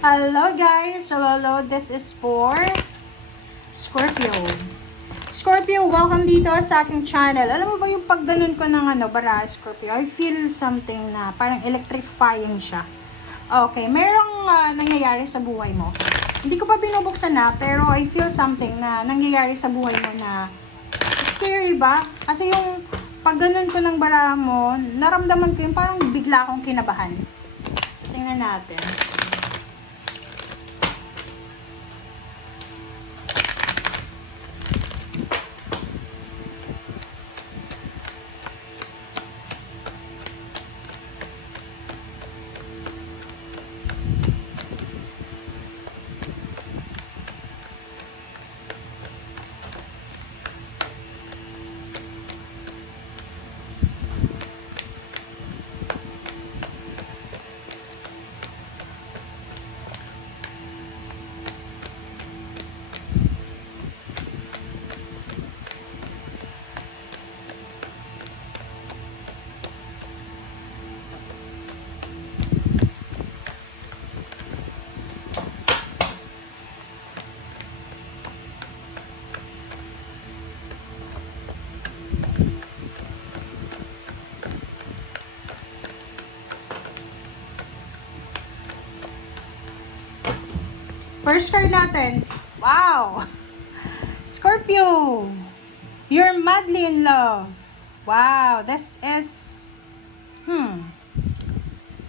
Hello guys! Hello, this is for Scorpio. Scorpio, welcome dito sa aking channel. Alam mo ba yung pag ganun ko ng bara, Scorpio, I feel something na parang electrifying siya. Okay, merong nangyayari sa buhay mo. Hindi ko pa binubuksan na, pero I feel something na nangyayari sa buhay mo na scary ba? Kasi yung pag ganun ko ng bara mo, naramdaman ko yung parang bigla akong kinabahan. So, tingnan natin. First card natin. Wow! Scorpio! You're madly in love. Wow, this is...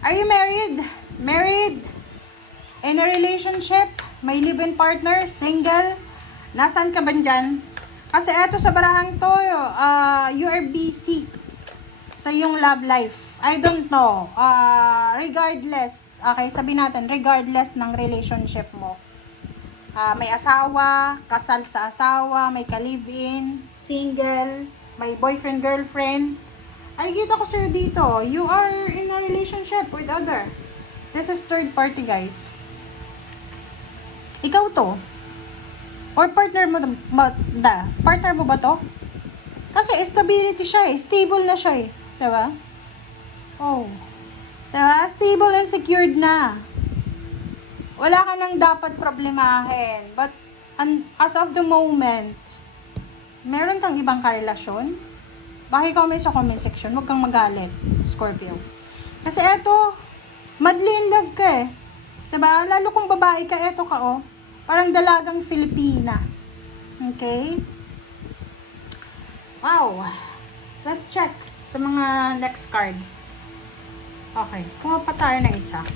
Are you married? Married? In a relationship? May live-in partner? Single? Nasaan ka ba dyan? Kasi eto sa barahang to, you are busy sa iyong love life. I don't know. Regardless, okay, sabihin natin, regardless ng relationship mo. May asawa, kasal sa asawa, may ka-live-in, single, may boyfriend, girlfriend. Ay, kita ko sa'yo dito. You are in a relationship with other. This is third party, guys. Ikaw to. Or partner mo ba? Partner mo ba to? Kasi stability siya eh. Stable na siya eh. Diba? Oh. Diba? Stable and secured na. Wala ka nang dapat problemahin. But, as of the moment, meron kang ibang karelasyon? Baka ikaw may sa comment section, huwag kang magalit, Scorpio. Kasi eto, madly in love ka eh. Diba? Lalo kung babae ka, eto ka oh. Parang dalagang Filipina. Okay? Wow. Let's check sa mga next cards. Okay. Kumuha pa tayo ng isa.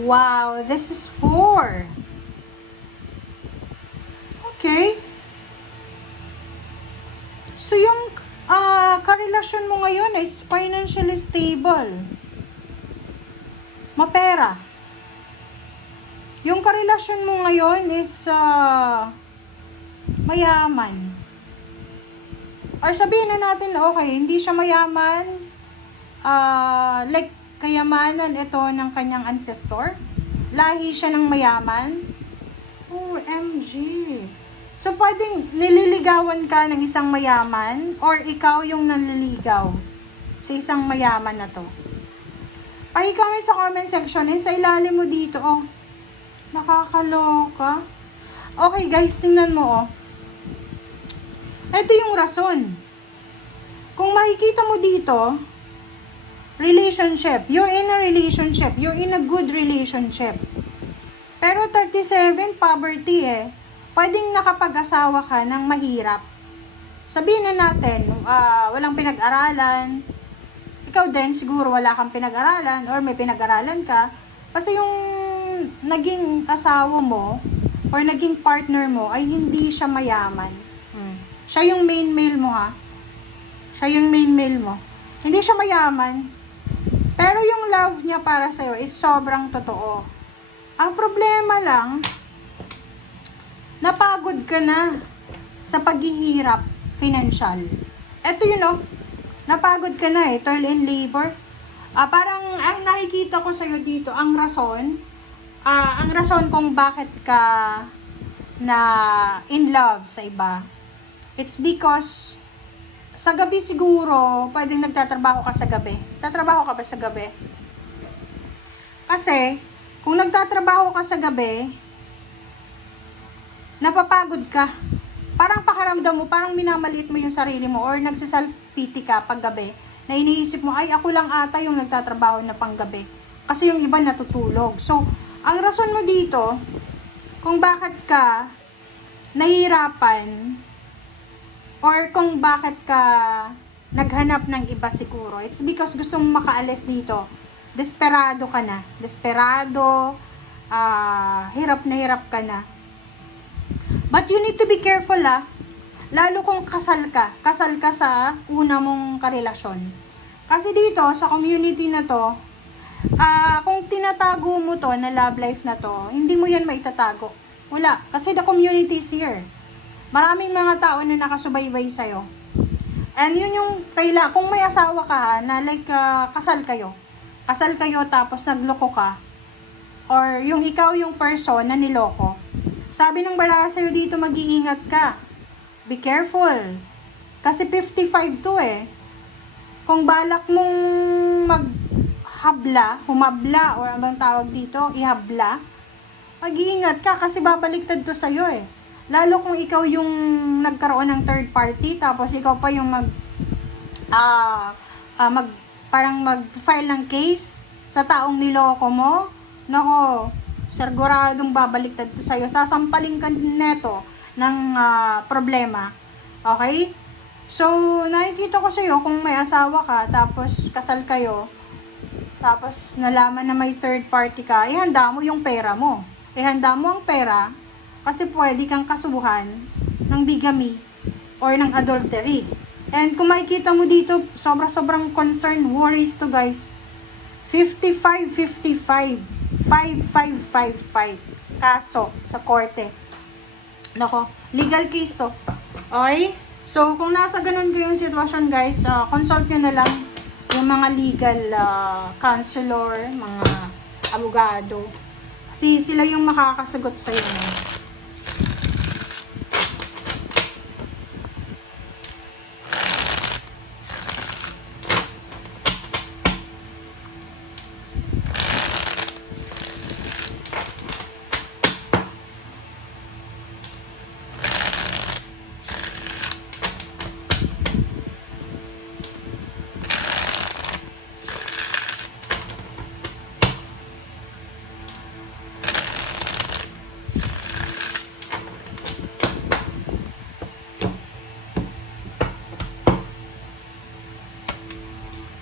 Wow, this is 4. Okay. So, yung karelasyon mo ngayon is financially stable. Mapera. Yung karelasyon mo ngayon is mayaman. Or sabihin na natin, okay, hindi siya mayaman. Like, kayamanan ito ng kanyang ancestor. Lahi siya ng mayaman. OMG. So, pwedeng nililigawan ka ng isang mayaman or ikaw yung nanliligaw sa isang mayaman na to. Pakicomment sa comment section and sa ilalim mo dito, oh. Nakakaloka. Okay guys, tingnan mo, oh. Ito yung rason. Kung makikita mo dito, relationship. You're in a relationship. You're in a good relationship. Pero 37, poverty eh. Pwedeng nakapag-asawa ka ng mahirap. Sabihin na natin, walang pinag-aralan. Ikaw din, siguro wala kang pinag-aralan or may pinag-aralan ka. Kasi yung naging asawa mo or naging partner mo ay hindi siya mayaman. Siya yung main male mo ha. Siya yung main male mo. Hindi siya mayaman. Pero yung love niya para sa'yo is sobrang totoo. Ang problema lang, napagod ka na sa paghihirap financial. Eto yun oh, napagod ka na eh, toil and labor. Parang ang nakikita ko sa'yo dito, ang rason kung bakit ka na in love sa iba, it's because sa gabi siguro, pwedeng nagtatrabaho ka sa gabi. Tatrabaho ka ba sa gabi? Kasi, kung nagtatrabaho ka sa gabi, napapagod ka. Parang pakiramdam mo, parang minamaliit mo yung sarili mo or nagsiself-pity ka pag gabi na iniisip mo, ay ako lang ata yung nagtatrabaho na panggabi. Kasi yung iba natutulog. So, ang rason mo dito, kung bakit ka nahihirapan or kung bakit ka naghanap ng iba siguro, it's because gusto mong makaalis dito. Desperado ka na. Desperado, hirap na hirap ka na. But you need to be careful lalo kung kasal ka sa una mong karelasyon. Kasi dito, sa community na to, kung tinatago mo to na love life na to, hindi mo yan maitatago. Wala, kasi the community is here. Maraming mga tao na nakasubaybay sa'yo. And yun yung kung may asawa ka na like kasal kayo tapos nagloko ka, or yung ikaw yung person na niloko, sabi ng baraha sa'yo dito, mag-iingat ka. Be careful. Kasi 55 to Kung balak mong humabla, o anong tawag dito, ihabla, mag-iingat ka kasi babaliktad to sa'yo Lalo kung ikaw yung nagkaroon ng third party, tapos ikaw pa yung parang mag-file ng case sa taong niloko mo. Nako, siguradong babaliktad to sa'yo. Sasampaling ka neto ng problema. Okay? So, nakikita ko sa'yo kung may asawa ka, tapos kasal kayo, tapos nalaman na may third party ka, ihanda mo yung pera mo. Ihanda mo ang pera kasi pwede kang kasuhan ng bigamy or ng adultery. And kung makikita mo dito, sobrang concern, worries to guys. 55-55. 5555 kaso sa korte. Nako, legal case to. Okay? So, kung nasa ganun kayong sitwasyon guys, consult nyo na lang yung mga legal counselor, mga abogado. Kasi sila yung makakasagot sa inyo.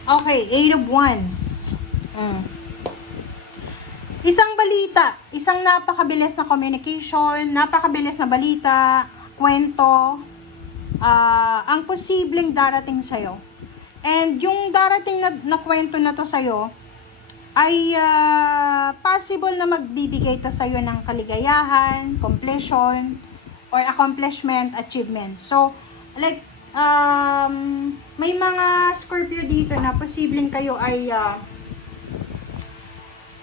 Okay, 8 of Wands. Isang balita, isang napakabilis na communication, napakabilis na balita, kwento, ang posibleng darating sa'yo. And yung darating na kwento na to sa'yo, ay possible na magbibigay to sa'yo ng kaligayahan, completion, or accomplishment, achievement. So, like, may mga Scorpio dito na posibleng kayo ay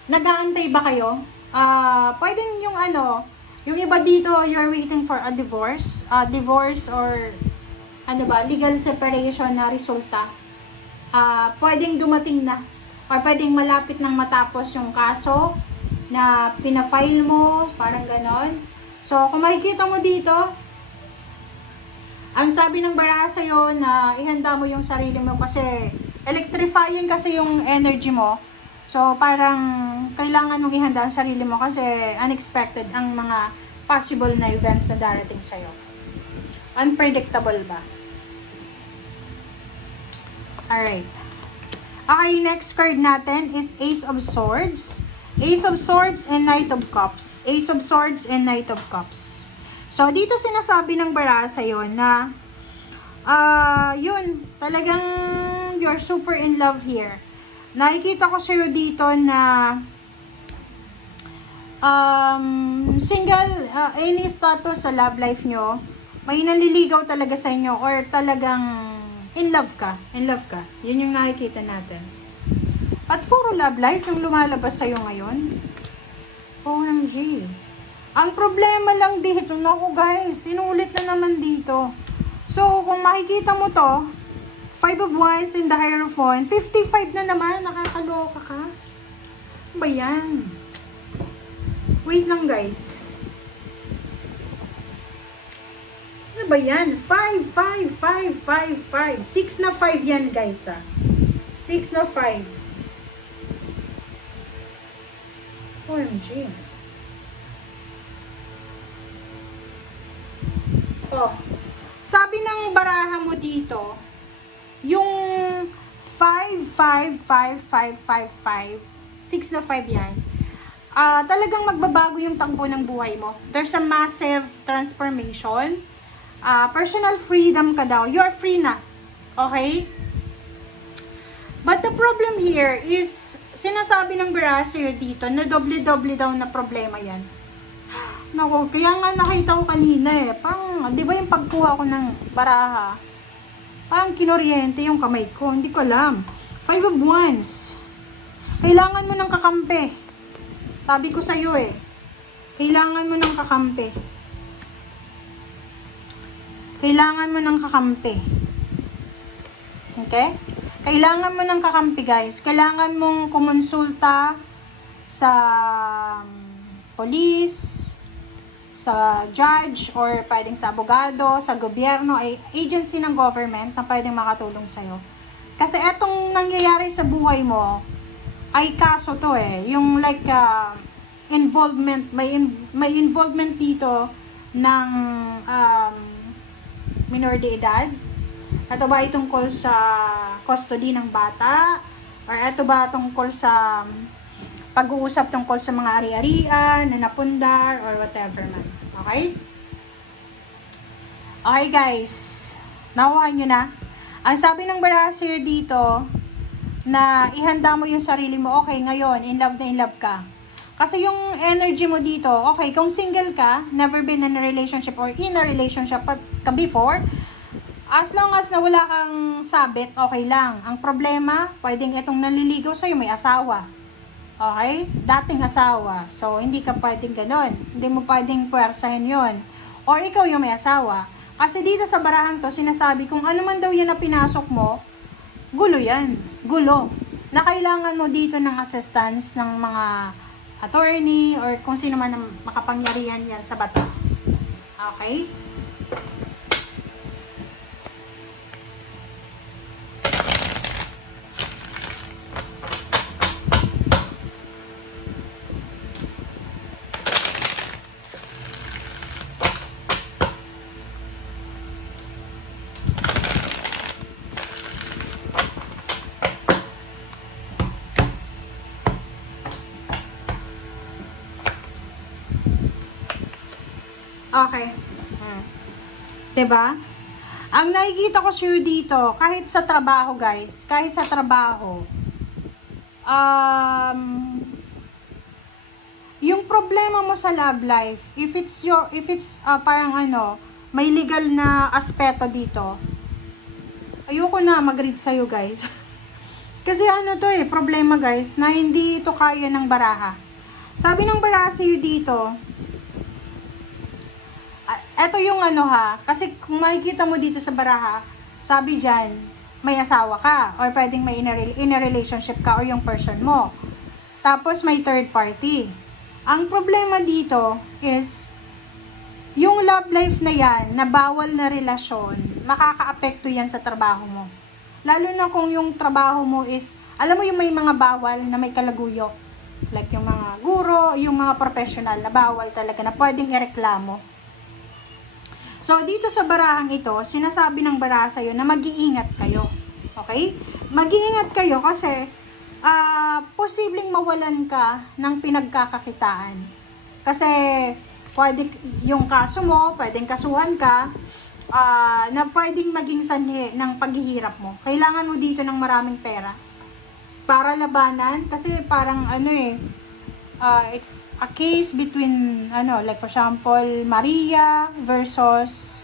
nag-aantay ba kayo? Pwedeng yung yung iba dito, you're waiting for a divorce or legal separation na resulta. Pwedeng dumating na or pwedeng malapit nang matapos yung kaso na pinafile mo, parang ganon. So, kung makikita mo dito, ang sabi ng baraha sa'yo na ihanda mo yung sarili mo kasi electrifying kasi yung energy mo. So, parang kailangan mong ihanda ang sarili mo kasi unexpected ang mga possible na events na darating sa'yo. Unpredictable ba? Alright. Okay, next card natin is Ace of Swords. Ace of Swords and Knight of Cups. Ace of Swords and Knight of Cups. So, dito sinasabi ng baraha sa'yo na yun, talagang you're super in love here. Nakikita ko sa'yo dito na single, any status sa love life nyo, may naliligaw talaga sa inyo or talagang in love ka. Yun yung nakikita natin. At puro love life yung lumalabas sa'yo ngayon. OMG. Ang problema lang dito, naku guys, sinulit na naman dito. So, kung makikita mo to, 5 of Wands in the Hierophant, 55 na naman, nakakaloka ka. Ano ba yan? Wait lang guys. Ano ba yan? 5, 5, 5, 5, 5. 6 na 5 yan guys 6 na 5. OMG. Oh, sabi ng baraha mo dito, yung 5, 5, 5, 5, 5, 5, 6 na 5 yan, talagang magbabago yung takbo ng buhay mo. There's a massive transformation. Personal freedom ka daw. You're free na. Okay? But the problem here is, sinasabi ng baraha sa'yo dito, na doble-doble daw na problema yan. Naku, kaya nga nakita ko kanina parang, di ba yung pagkuha ko ng baraha, parang kinoryente yung kamay ko, hindi ko alam. 5 of Wands. Kailangan mo ng kakampi. Sabi ko sa'yo kailangan mo ng kakampi. Kailangan mo ng kakampi. Okay? Kailangan mo ng kakampi guys. Kailangan mong kumonsulta sa police, sa judge, or pwedeng sa abogado, sa gobyerno, ay agency ng government na pwedeng makatulong sa'yo. Kasi etong nangyayari sa buhay mo, ay kaso to yung like involvement, may involvement dito ng minor de edad. Ito ba ay tungkol sa custody ng bata? Or ito ba tungkol sa pag-uusap tungkol sa mga ari-arian na napundar or whatever man. Okay? Okay guys, nakuha nyo na. Ang sabi ng baraha sa'yo dito, na ihanda mo yung sarili mo, okay, ngayon, in love ka. Kasi yung energy mo dito, okay, kung single ka, never been in a relationship or in a relationship ka before, as long as na wala kang sabit, okay lang. Ang problema, pwedeng itong naliligaw sa'yo, may asawa. Okay? Dating asawa. So, hindi ka pwedeng ganon. Hindi mo pwedeng puwersahin yon. Or ikaw yung may asawa. Kasi dito sa barahan to, sinasabi kung ano man daw yan na pinasok mo, gulo yan. Gulo. Na kailangan mo dito ng assistance ng mga attorney or kung sino man ang makapangyarihan yan sa batas. Okay? Okay. Diba? Ang nakikita ko sa'yo dito, kahit sa trabaho guys, kahit sa trabaho, yung problema mo sa love life, if it's parang may legal na aspeto dito, ayoko na mag-read sa'yo guys. Kasi problema guys, na hindi ito kaya ng baraha. Sabi ng baraha sa'yo dito, eto yung kasi kung makikita mo dito sa baraha, sabi dyan, may asawa ka, or pwedeng may in a relationship ka, or yung person mo. Tapos may third party. Ang problema dito is, yung love life na yan, na bawal na relasyon, makaka-apekto yan sa trabaho mo. Lalo na kung yung trabaho mo is, alam mo yung may mga bawal na may kalaguyo. Like yung mga guro, yung mga professional na bawal talaga na pwedeng ireklamo. So, dito sa barahang ito, sinasabi ng baraha sa'yo na mag-iingat kayo. Okay? Mag-iingat kayo kasi posibleng mawalan ka ng pinagkakakitaan. Kasi pwede yung kaso mo, pwedeng kasuhan ka, na pwedeng maging sanhi ng paghihirap mo. Kailangan mo dito ng maraming pera para labanan. Kasi parang it's a case between like for example Maria versus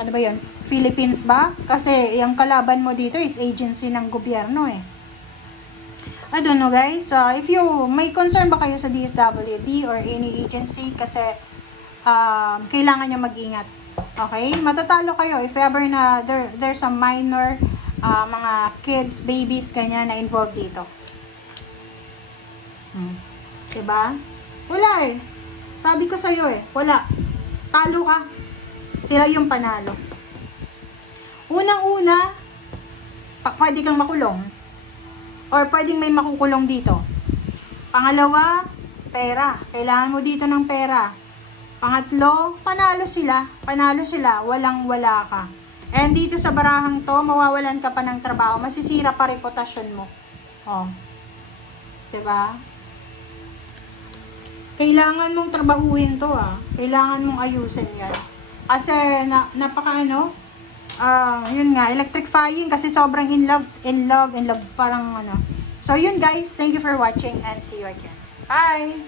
ano ba yun? Philippines ba? Kasi yung kalaban mo dito is agency ng gobyerno eh. I don't know guys, if you, may concern ba kayo sa DSWD or any agency kasi kailangan nyo mag-ingat. Okay? Matatalo kayo if ever na there's some minor mga kids, babies, kanya na involved dito. Diba? Wala eh. Sabi ko sa'yo eh, wala. Talo ka. Sila yung panalo. Unang-una, pwede kang makulong. Or pwedeng may makukulong dito. Pangalawa, pera. Kailangan mo dito ng pera. Pangatlo, panalo sila. Panalo sila, walang-wala ka. And dito sa barahang to, mawawalan ka pa ng trabaho. Masisira pa reputasyon mo. Oh. Diba? Kailangan mong trabahuin to Kailangan mong ayusin yan. Kasi yun nga, electrifying kasi sobrang in love, parang ano. So yun guys, thank you for watching and see you again. Bye!